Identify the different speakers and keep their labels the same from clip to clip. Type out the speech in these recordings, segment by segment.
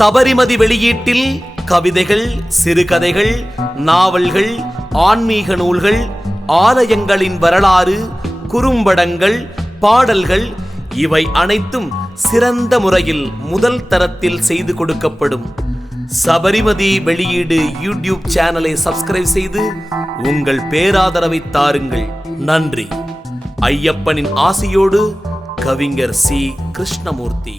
Speaker 1: சபரிமதி வெளியீட்டில் கவிதைகள் சிறுகதைகள் நாவல்கள் ஆன்மீக நூல்கள் ஆலயங்களின் வரலாறு குறும்படங்கள் பாடல்கள் இவை அனைத்தும் சிறந்த முறையில் முதல் தரத்தில் செய்து கொடுக்கப்படும். சபரிமதி வெளியீடு யூடியூப் சேனலை சப்ஸ்கிரைப் செய்து உங்கள் பேராதரவை தாருங்கள். நன்றி. ஐயப்பனின் ஆசையோடு கவிஞர் சி. கிருஷ்ணமூர்த்தி.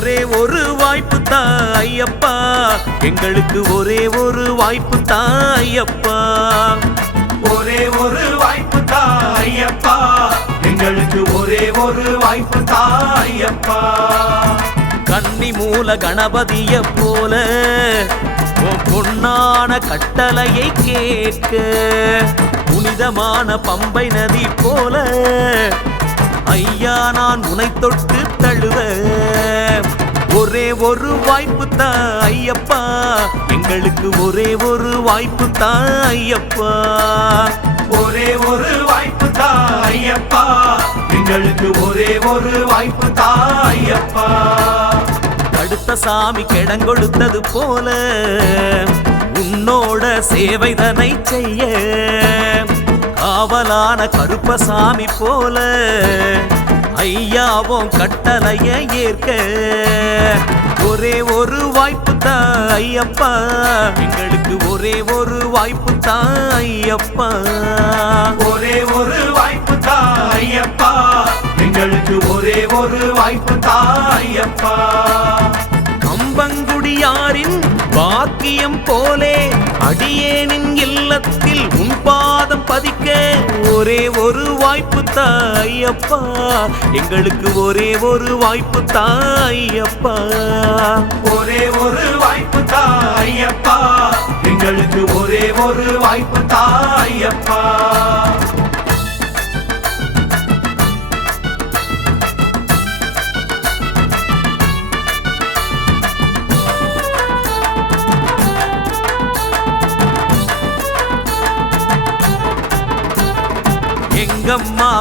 Speaker 1: ஒரே ஒரு வாய்ப்பு தான் ஐயப்பா எங்களுக்கு ஒரே ஒரு வாய்ப்பு தான் ஐயப்பா
Speaker 2: ஒரே ஒரு வாய்ப்பு தாயப்பா. எங்களுக்கு ஒரே ஒரு வாய்ப்பு தாயப்பா.
Speaker 1: கன்னி மூல கணபதிய போல பொன்னான கட்டளையை கேட்க புனிதமான பம்பை நதி போல ஐயா நான் உனை தொட்டு தழுவ. ஒரே ஒரு வாய்ப்பு தான் ஐயப்பா. எங்களுக்கு ஒரே ஒரு வாய்ப்பு தான் ஐயப்பா.
Speaker 2: ஒரே ஒரு வாய்ப்பு தாயப்பா எங்களுக்கு ஒரே ஒரு வாய்ப்பு தாயப்பா
Speaker 1: அடுத்த சாமி கிடங்கொடுத்தது போல உன்னோட சேவைதனை செய்ய. காவலான கருப்பசாமி போல. ஐயாவும் கட்டளைய ஏற்க. ஒரே ஒரு வாய்ப்பு தான் ஐயப்பா. எங்களுக்கு ஒரே ஒரு வாய்ப்பு தான் ஐயப்பா.
Speaker 2: ஒரே ஒரு வாய்ப்பு தான் ஐயப்பா. எங்களுக்கு ஒரே ஒரு வாய்ப்பு தான் ஐயப்பா.
Speaker 1: கம்பங்குடியாரின் பாக்கியம் போலே அடியேனின் இல்லத்தில் உன் பாதம் பதிக்க ஒரே ஒரு வாய்ப்பு தாயப்பா எங்களுக்கு ஒரே ஒரு வாய்ப்பு தாயப்பா
Speaker 2: ஒரே ஒரு வாய்ப்பு தாயப்பா எங்களுக்கு ஒரே ஒரு வாய்ப்பு தாயப்பா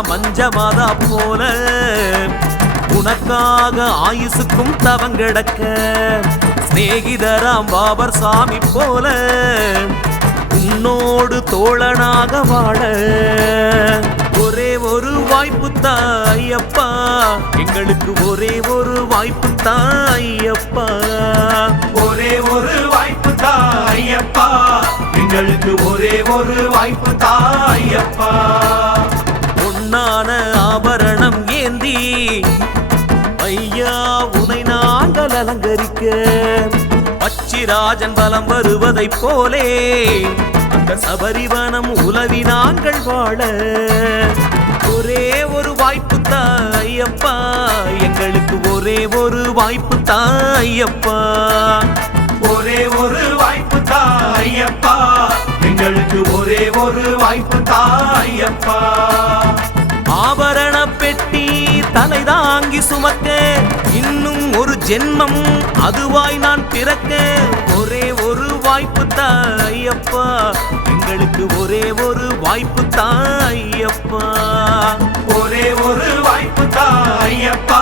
Speaker 1: மஞ்ச மஞ்சமாதா போல. உனக்காக ஆயுசுக்கும் தவங்கிடக்க சிநேகிதராம் பாபர் சாமி போல. உன்னோடு தோழனாக வாழ. ஒரே ஒரு வாய்ப்பு தாயப்பா. எங்களுக்கு ஒரே ஒரு வாய்ப்பு தாயப்பா.
Speaker 2: ஒரே ஒரு வாய்ப்பு ஐயப்பா எங்களுக்கு ஒரே ஒரு வாய்ப்பு ஐயப்பா
Speaker 1: பொன்னான ஆபரணம் ஏந்தி ஐயா உனை நாங்கள் அலங்கரிக்க பச்சிராஜன் பலம் வருவதைப் போலே அந்த சபரிவனம் உலவி நாங்கள் வாழ. ஒரே ஒரு வாய்ப்பு ஐயப்பா எங்களுக்கு ஒரே ஒரு வாய்ப்பு ஐயப்பா
Speaker 2: ஒரே ஒரு வாய்ப்பு ஐயப்பா எங்களுக்கு ஒரே ஒரு வாய்ப்பு ஐயப்பா
Speaker 1: ஆபரண பெட்டி தலை தாங்கி சுமக்க. இன்னும் ஒரு ஜென்மம் அதுவாய் நான் பிறக்க. ஒரே ஒரு வாய்ப்பு தாயப்பா. எங்களுக்கு ஒரே ஒரு வாய்ப்பு தாயப்பா.
Speaker 2: ஒரே ஒரு வாய்ப்பு தாயப்பா.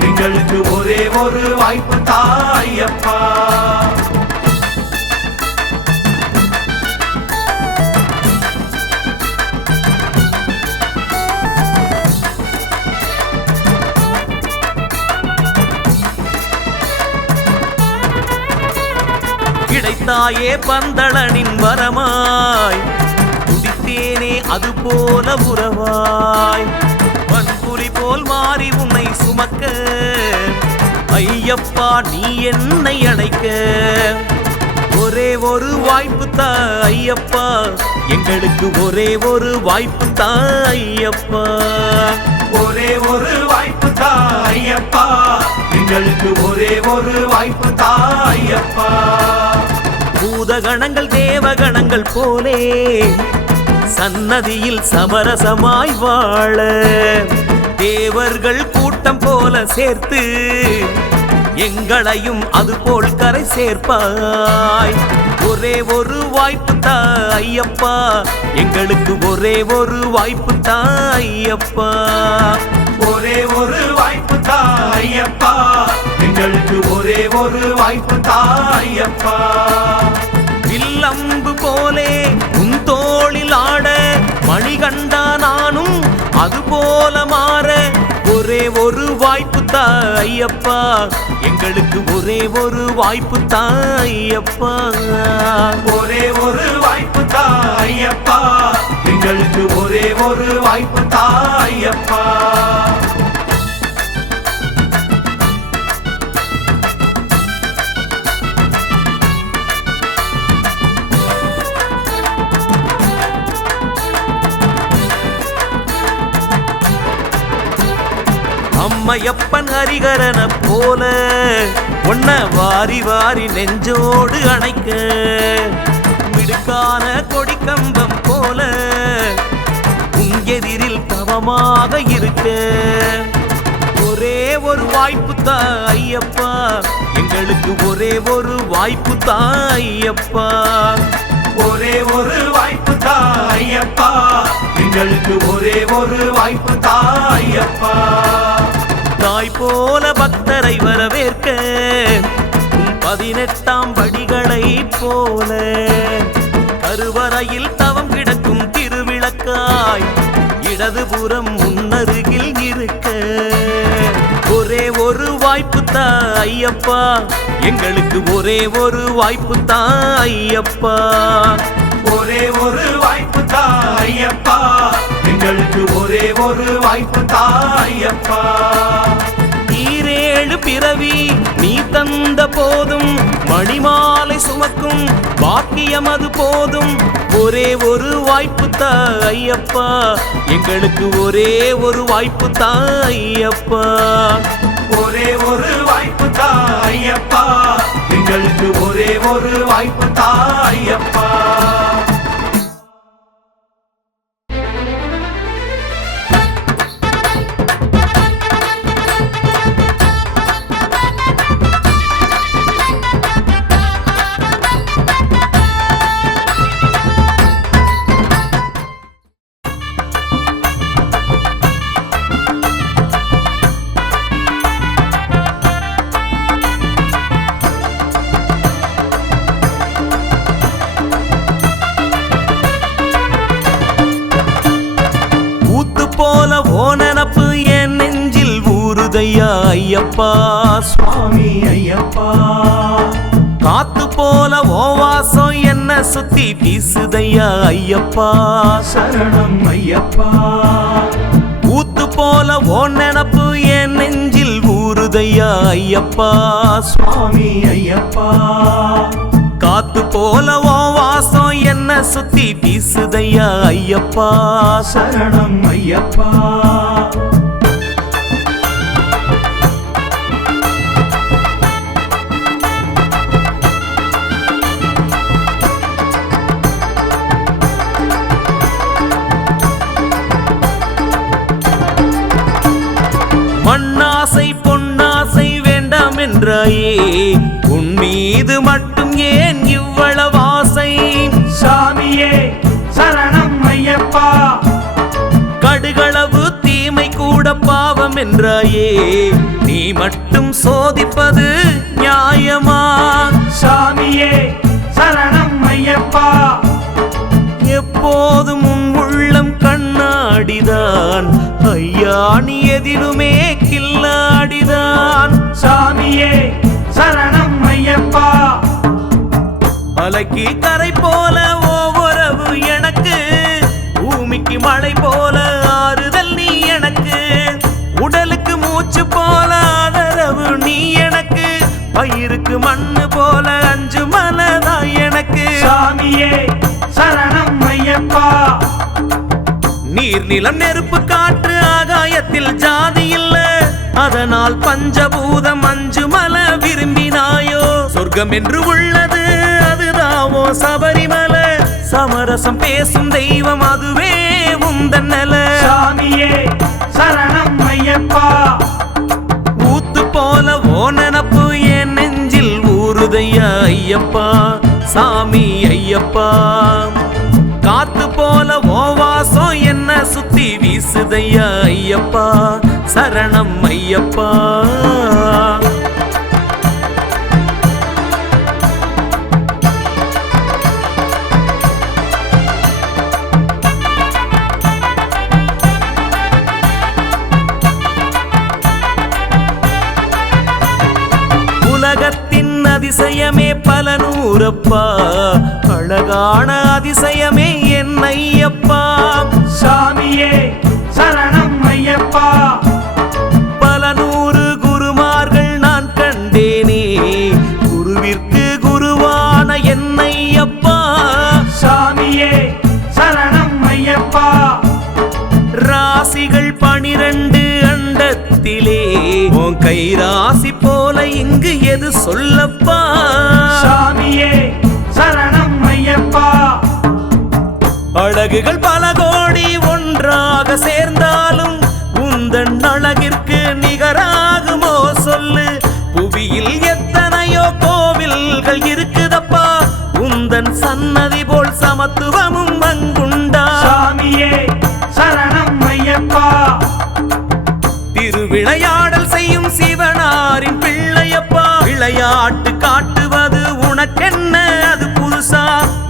Speaker 2: எங்களுக்கு ஒரே ஒரு வாய்ப்பு தாயப்பா.
Speaker 1: கிடைத்தாயே பந்தளனின் வரமாய். துடித்தேனே அது போல உறவாய். பண்புலி போல் மாறி உன்னை சுமக்க. ஐயப்பா நீ என்னை அழைக்க. ஒரே ஒரு வாய்ப்பு தா ஐயப்பா. எங்களுக்கு ஒரே ஒரு வாய்ப்பு தா ஐயப்பா.
Speaker 2: ஒரே ஒரு வாய்ப்பு தா ஐயப்பா. எங்களுக்கு ஒரே ஒரு வாய்ப்பு தா ஐயப்பா.
Speaker 1: பூதகணங்கள் தேவகணங்கள் போலே சன்னதியில் சமரசமாய் வாழ. தேவர்கள் கூட்டம் போல சேர்த்து எங்களையும் அதுபோல் கரை சேர்ப்பாய். ஒரே ஒரு வாய்ப்பு தா ஐயப்பா எங்களுக்கு ஒரே ஒரு வாய்ப்பு தா ஐயப்பா.
Speaker 2: ஒரே ஒரு வாய்ப்பு தான் ஐயப்பா. எங்களுக்கு ஒரே ஒரு வாய்ப்பு தாயப்பா.
Speaker 1: வில்லம்பு போலே உன் தோளில் ஆட மணிகண்டா நானும் அது போல மாற ஒரே ஒரு வாய்ப்பு ஐயப்பா எங்களுக்கு ஒரே ஒரு வாய்ப்பு ஐயப்பா
Speaker 2: ஒரே ஒரு வாய்ப்பு ஐயப்பா எங்களுக்கு ஒரே ஒரு வாய்ப்பு ஐயப்பா
Speaker 1: அம்மையப்பன் ஹரிகரன போல உன்ன வாரி வாரி நெஞ்சோடு அணைக்க. மிடுக்கான கொடிக்கம்பம் போல உங்கெதிரில் தவமாக இருக்க. ஒரே ஒரு வாய்ப்பு தா ஐயப்பா எங்களுக்கு ஒரே ஒரு வாய்ப்பு தான் ஐயப்பா
Speaker 2: ஒரே ஒரு வாய்ப்பு தான் ஐயப்பா எங்களுக்கு ஒரே ஒரு வாய்ப்பு தான் ஐயப்பா
Speaker 1: தாய் போல பக்தரை வரவேற்க. பதினெட்டாம் படிகளை போல. கருவறையில் தவம் கிடக்கும் திருவிளக்காய் இடதுபுறம் முன்னருகில் இருக்க. ஒரே ஒரு வாய்ப்பு தான் ஐயப்பா எங்களுக்கு ஒரே ஒரு வாய்ப்பு தான் ஐயப்பா
Speaker 2: ஒரே ஒரு வாய்ப்பு தான் ஐயப்பா எங்களுக்கு ஒரே ஒரு வாய்ப்பு தாயப்பா.
Speaker 1: ஈரேழு பிறவி நீ தந்த போதும் மணிமாலை சுமக்கும் பாக்கியம் அது போதும். ஒரே ஒரு வாய்ப்பு தா ஐயப்பா எங்களுக்கு ஒரே ஒரு வாய்ப்பு தா ஐயப்பா
Speaker 2: ஒரே ஒரு வாய்ப்பு தா ஐயப்பா எங்களுக்கு ஒரே ஒரு வாய்ப்பு தா ஐயப்பா
Speaker 1: சுத்தி வீசுதையா ஐயப்பா.
Speaker 2: சரணம் ஐயப்பா.
Speaker 1: ஊத்து போல ஓ நினப்பு என் நெஞ்சில் ஊறுதையா ஐயப்பா. சுவாமி ஐயப்பா. காத்து போல ஓ வாசம் என்ன சுத்தி வீசுதையா ஐயப்பா.
Speaker 2: சரணம் ஐயப்பா.
Speaker 1: என்றாயே நீ மட்டும் சோதிப்பது நியாயமா?
Speaker 2: சாமியே சரணம் ஐயப்பா.
Speaker 1: எப்போதும் உன் உள்ளம் கண்ணாடிதான். ஐயா நீ எதிலுமே கில்லாடிதான்.
Speaker 2: சாமியே சரணம் ஐயப்பா.
Speaker 1: அலைக்கு கரை போல நீர் நிலம் நெருப்பு காற்று ஆகாயத்தில் ஜாதி இல்ல. அதனால் பஞ்சபூதம் அஞ்சு மல விரும்பினாயோ? சொர்க்கம் என்று உள்ளது அதுதாவோ சபரிமலை. சமரசம் பேசும் தெய்வம் அதுவே உந்தன் நில.
Speaker 2: சாமியே சரணம் ஐயப்பா.
Speaker 1: ஊத்து போல ஓ நினப்பு என் நெஞ்சில் ஊறுதையா ஐயப்பா. சாமி ஐயப்பா. வீசுதையா ஐயப்பா சரணம் ஐயப்பா. உன் கை ராசி போல இங்கு எது சொல்லப்பா?
Speaker 2: சாமியே சரணம் ஐயப்பா.
Speaker 1: அழகுகள் பல கோடி ஒன்றாக சேர்ந்தாலும் உந்தன் அழகிற்கு நிகராகுமோ சொல்லு? புவியில் எத்தனையோ கோவில்கள் இருக்குதப்பா? உந்தன் சன்னதி போல் சமத்துவமும் விளையாட்டு காட்டுவது உனக்கென்ன? அது புதுசா?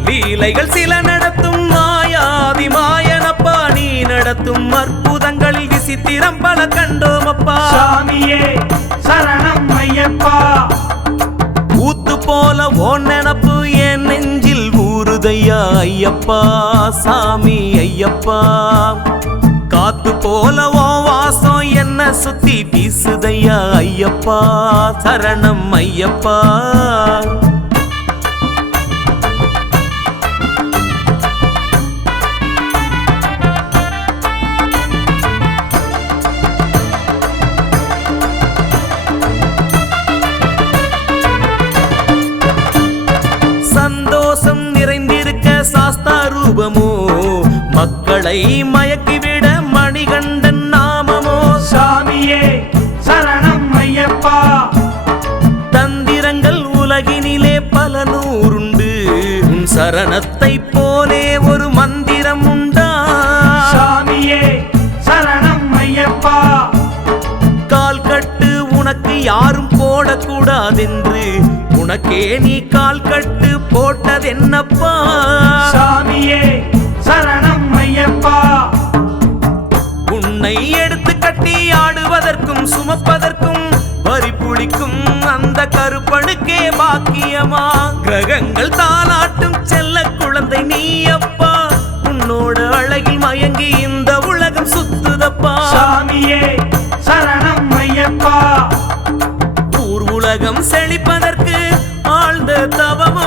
Speaker 1: லீலைகள் சில நடத்தும் மாயாதி மாயனப்பா நீ நடத்தும் அற்புதங்களில் விசித்திரம் பல கண்டோமப்பா.
Speaker 2: சாமியே சரணம் ஐயப்பா.
Speaker 1: ஊத்து போல ஓ நினப்பு என் நெஞ்சில் ஊறுதையா ஐயப்பா சாமி ஐயப்பா. காத்து போல ஓ என்ன சுத்தி வீசுதையா ஐயப்பா சரணம் ஐயப்பா. சந்தோஷம் நிறைந்திருக்க சாஸ்தா ரூபமோ மக்களை போடக்கூடாதென்று உனக்கே நீ கால் கட்டு போட்டதென்னப்பா?
Speaker 2: சாமியே சரணம் ஐயப்பா.
Speaker 1: உன்னை எடுத்து கட்டி ஆடுவதற்கும் சுமப்பதற்கும் வரி புளிக்கும் அந்த கருப்பனுக்கே பாக்கியமா? கிரகங்கள் தாளாட்டும் செல்ல குழந்தை நீ அப்பா உன்னோட அழகில் மயங்கி இந்த உலகம் சுத்துதப்பா.
Speaker 2: சாமியே சரணம் ஐயப்பா.
Speaker 1: உலகம் செழிப்பதற்கு ஆழ்ந்த தவமோ?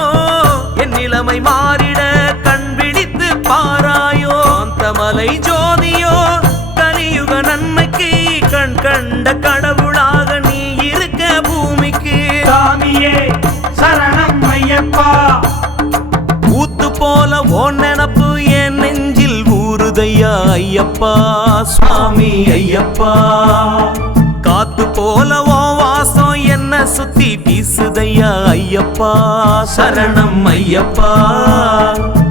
Speaker 1: என் நிலைமை மாறிட கண் விழித்து பாராயோ? அந்த மலை ஜோதியோ கலியுக நன்மைக்கு கண் கண்ட கடவுளாக நீ இருக்க பூமிக்கு.
Speaker 2: சாமியே சரணம் ஐயப்பா.
Speaker 1: ஊத்து போல ஓ நினப்பு என் நெஞ்சில் ஊறுதையா ஐயப்பா? சுவாமி ஐயப்பா. காத்து போல ஓ சுத்தி வீசுதையா ஐயப்பா சரணம் ஐயப்பா.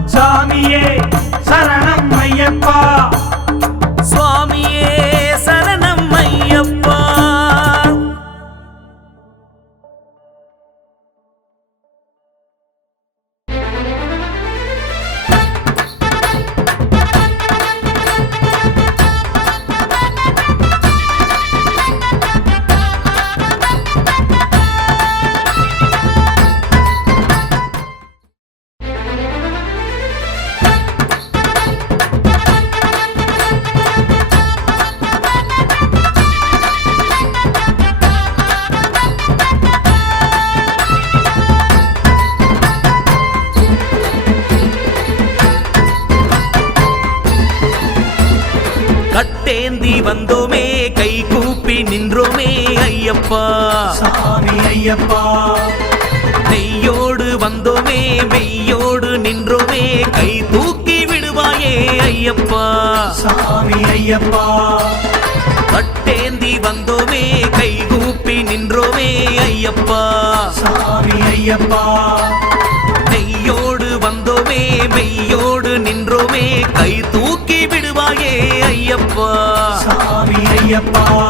Speaker 2: சாமியே ஐயப்பா.
Speaker 1: நெய்யோடு வந்தோமே மெய்யோடு நின்றோமே கை தூக்கி விடுவாயே ஐயப்பா.
Speaker 2: சாமி ஐயப்பா.
Speaker 1: கட்டேந்தி வந்தோமே கை கூப்பி நின்றோமே ஐயப்பா.
Speaker 2: சாமி ஐயப்பா.
Speaker 1: நெய்யோடு வந்தோமே மெய்யோடு நின்றோமே கை தூக்கி விடுவாயே ஐயப்பா.
Speaker 2: சாமி ஐயப்பா.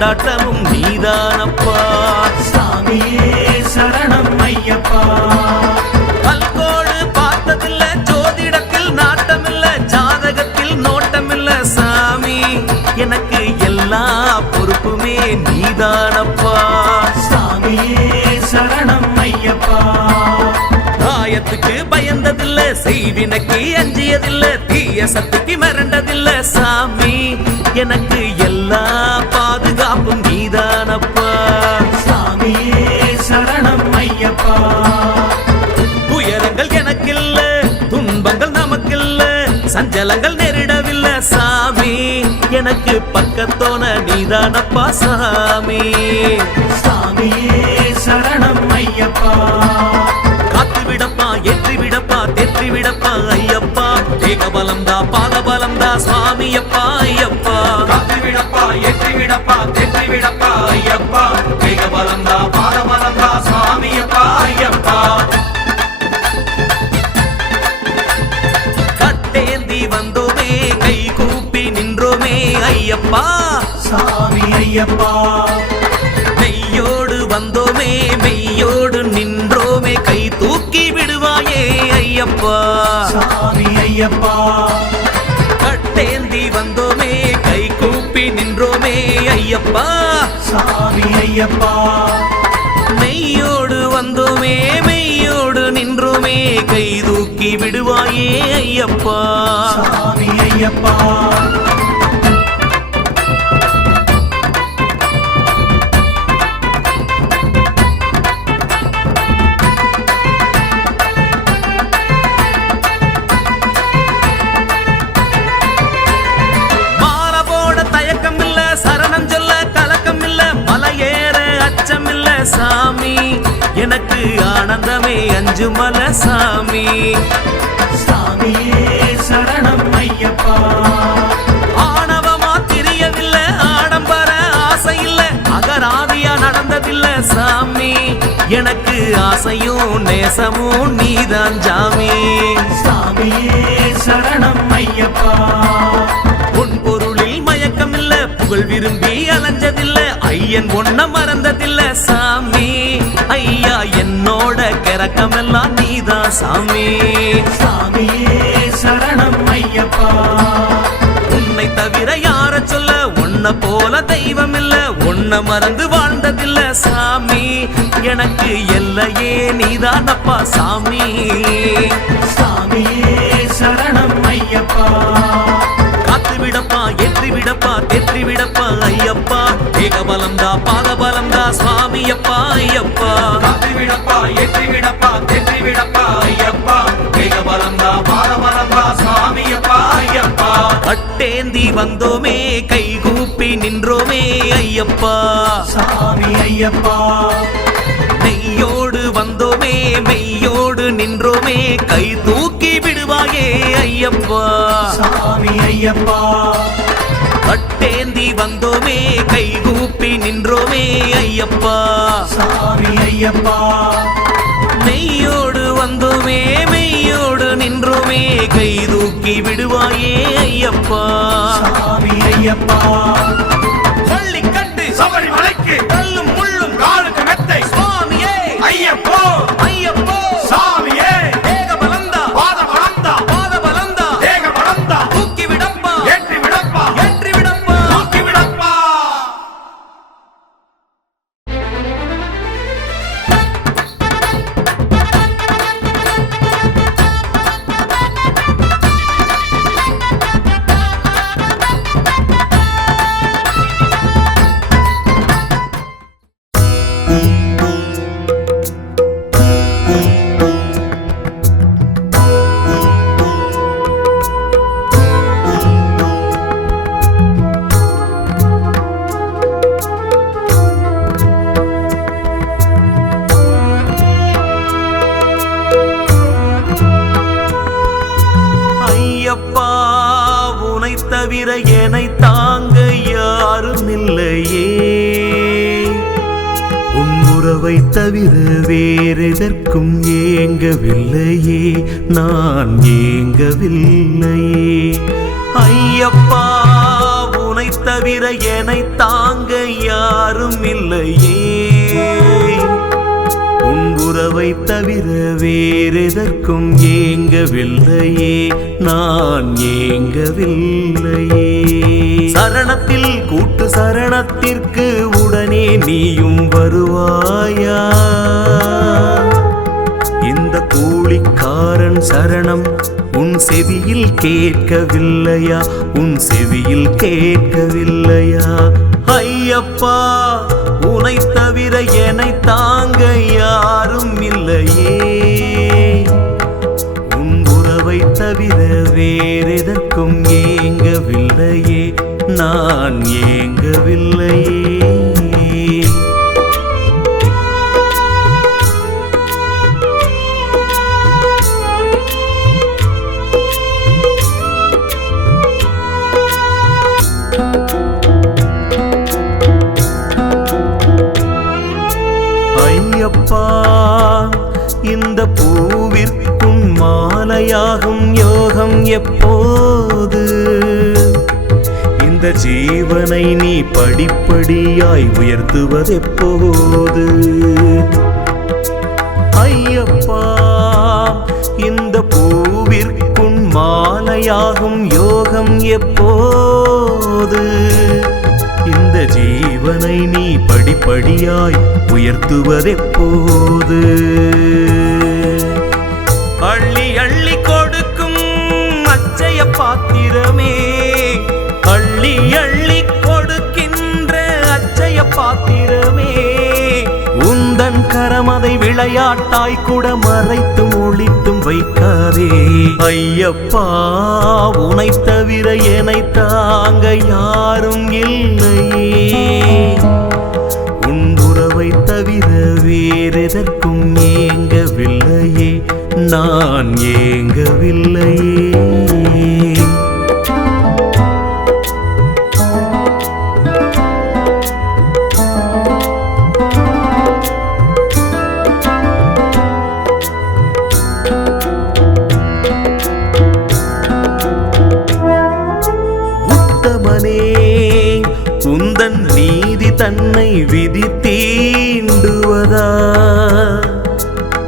Speaker 1: கொண்டாட்டமும் நீதானப்பா.
Speaker 2: சாமியே சரணம் ஐயப்பா.
Speaker 1: கல்கோடு பார்த்ததில்ல ஜோதிடத்தில் நாட்டமில்ல ஜாதகத்தில் நோட்டமில்ல சாமி. எனக்கு எல்லா பொறுப்புமே நீதானப்பா.
Speaker 2: சாமியே சரணம் ஐயப்பா.
Speaker 1: காயத்துக்கு பயந்ததில்ல செய்வினக்கு அஞ்சியதில்ல தீய சக்திக்கு மிரண்டதில்ல சாமி. சஞ்சலங்கள் நெருடவில்லை சாமி. எனக்கு பக்கத்தோன நீதானப்பா சாமி.
Speaker 2: சாமியே சரணம் ஐயப்பா.
Speaker 1: காத்து விடப்பா ஏற்றி விடப்பா தெற்றி விடப்பா ஐயப்பா. ஏகபலம் தா பாதபலம் தா சுவாமி அப்பா ஐயப்பா.
Speaker 3: காத்து விடப்பா ஏற்றி விடப்பா தெற்றி விடப்பா ஐயப்பா. வேகபலம் தா பாதபலம் தா சுவாமியப்பா ஐயப்பா.
Speaker 1: ஐயப்பா.
Speaker 2: சாமி ஐயப்பா.
Speaker 1: மெய்யோடு வந்தோமே மெய்யோடு நின்றோமே கை தூக்கி விடுவாயே ஐயப்பா.
Speaker 2: சாமி ஐயப்பா.
Speaker 1: கட்டேந்தி வந்தோமே கை கூப்பி நின்றோமே ஐயப்பா.
Speaker 2: சாமி ஐயப்பா.
Speaker 1: மெய்யோடு வந்தோமே மெய்யோடு நின்றோமே கை தூக்கி விடுவாயே ஐயப்பா.
Speaker 2: சாமி ஐயப்பா.
Speaker 1: எனக்கு ஆனந்தமே அஞ்சு மல சாமி
Speaker 2: சாமியே சரணம் ஐயப்பா.
Speaker 1: ஆணவமா தெரியவில்ல ஆடம்பர ஆசை இல்ல அகராதியா நடந்ததில்ல சாமி. எனக்கு ஆசையும் நேசமும் நீதான் ஜாமி.
Speaker 2: சாமியே சரணம் ஐயப்பா.
Speaker 1: புகழ் விரும்பி அலைஞ்சதில்ல. ஐயன் ஒன்ன மறந்ததில்ல. சாமி ஐயா என்னோட கிறக்கமெல்லாம் நீதான் சாமி.
Speaker 2: சாமியே சரணம் ஐயப்பா.
Speaker 1: உன்னை தவிர யார சொல்ல உன்னை போல தெய்வம் இல்ல உன்னை மறந்து வாழ்ந்ததில்ல. சாமி எனக்கு எல்லையே நீதானப்பா சாமி.
Speaker 2: சாமியே சரணம் ஐயப்பா.
Speaker 1: ஏற்றி விடப்பா தெற்றி விடப்பா ஐயப்பா. ஏகபலம் தா பாதபலம் தா சுவாமி அப்பா ஐயப்பா.
Speaker 3: காத்து விடப்பா ஏற்றி விடப்பா தெற்றி விடப்பா ஐயப்பா. வேகபலம் தா பாதபலம் தா சுவாமியப்பா ஐயப்பா.
Speaker 1: கட்டேந்தி வந்தோமே கை கூப்பி நின்றோமே ஐயப்பா.
Speaker 2: சாமி ஐயப்பா.
Speaker 1: நெய்யோடு வந்தோமே மெய்யோடு நின்றோமே கை தூக்கி விடுவாயே ஐயப்பா.
Speaker 2: சாமி ஐயப்பா.
Speaker 1: கட்டேந்தி வந்தோமே கை கூப்பி நின்றோமே ஐயப்பா.
Speaker 2: சாமி ஐயப்பா.
Speaker 1: நெய்யோடு வந்தோமே மெய்யோடு நின்றோமே கை தூக்கி விடுவாயே ஐயப்பா.
Speaker 2: சாமி ஐயப்பா.
Speaker 1: பள்ளிக்கட்டு
Speaker 3: சபரிமலைக்கு.
Speaker 1: தாங்க
Speaker 3: யாரும் இல்லையே
Speaker 1: உம்முறவை தவிர வேறெதற்கும் ஏங்கவில்லையே. நான் ஏங்கவில்லையே. ஐயப்பா உனை தவிர என்னை தாங்க யாரும் இல்லையே உன் உறவை தவிர வேறெதற்கும் ஏங்கவில்லையே. நான் ஏங்கவில்லையே. சரணத்தில் கூட்டு சரணத்திற்கு உடனே நீயும் வருவாயா? இந்த கூலிக்காரன் சரணம் உன் செவியில் கேட்கவில்லையா? உன் செவியில் கேட்கவில்லையா? ஐயப்பா உனை தவிர என்னை தாங்க படிப்படியாய் உயர்த்துவதெப்போது? ஐயப்பா இந்த பூவிற்கும் மாலையாகும் யோகம் எப்போது? இந்த ஜீவனை நீ படிப்படியாய் உயர்த்துவதெப்போது? அள்ளி அள்ளி கொடுக்கும் அச்சய பாத்திரமே அள்ளி அள்ளி உந்தன் கரமதை விளையாட்டாய் கூட மறைத்தும் ஒளித்தும் வைக்காதே. ஐயப்பா உனை தவிர என்னை தாங்க யாரும் இல்லை உன் உறவை தவிர வேறெதற்கும் ஏங்கவில்லையே. நான் ஏங்கவில்லையே. தன்னை விதி தீண்டுவதா?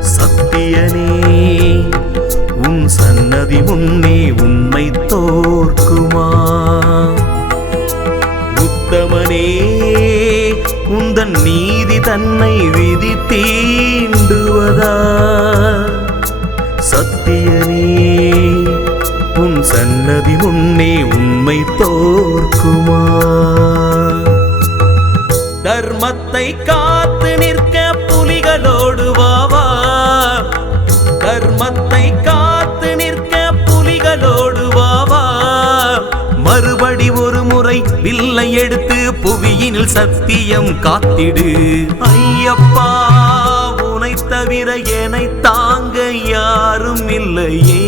Speaker 1: சத்தியனே உன் சன்னதி முன்னே உண்மை தோற்குமா? உத்தமனே உந்தன் நீதி தன்னை விதி தீண்டுவதா? சத்தியனே உன் சன்னதி முன்னே உண்மை தோற்குமா? உன்னை காத்து நிற்க புலிகளோடு வாவா தர்மத்தை காத்து நிற்க புலிகளோடு வாவா மறுபடி ஒரு முறை வில்லை எடுத்து புவியினில் சத்தியம் காத்திடு. ஐயப்பா உனை தவிர என தாங்க யாரும் இல்லையே.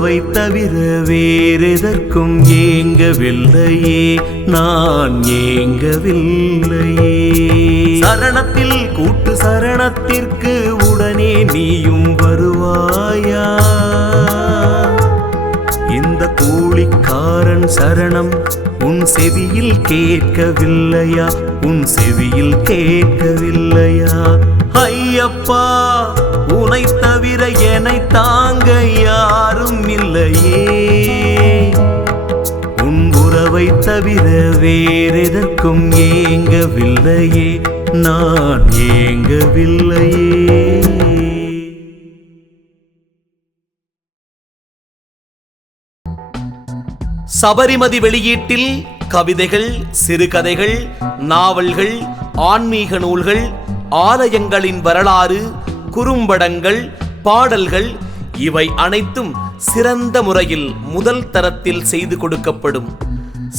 Speaker 1: உன் தவிர வேறெதற்கும் ஏங்கவில்லையே. நான் ஏங்கவில்லையே. சரணத்தில் கூட்டு சரணத்திற்கு உடனே நீயும் வருவாயா? இந்த கூலிக்காரன் சரணம் உன் செவியில் கேட்கவில்லையா? உன் செவியில் கேட்கவில்லையா? ஐயப்பா உனை தவிர என்னை தாங்கையா யாரும் இல்லையே. உன் உறவை தவிர வேறெதற்கும் ஏங்கவில்லையே. நான் ஏங்கவில்லையே. சபரிமதி வெளியீட்டில் கவிதைகள் சிறுகதைகள் நாவல்கள் ஆன்மீக நூல்கள் ஆலயங்களின் வரலாறு குறும்படங்கள் பாடல்கள் இவை அனைத்தும் சிறந்த முறையில் முதல் தரத்தில் செய்து கொடுக்கப்படும்.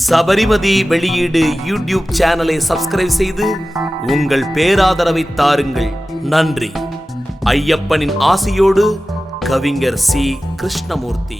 Speaker 1: சபரிமதி வெளியீடு யூடியூப் சேனலை சப்ஸ்கிரைப் செய்து உங்கள் பேராதரவை தாருங்கள். நன்றி. ஐயப்பனின் ஆசையோடு கவிஞர் சி. கிருஷ்ணமூர்த்தி.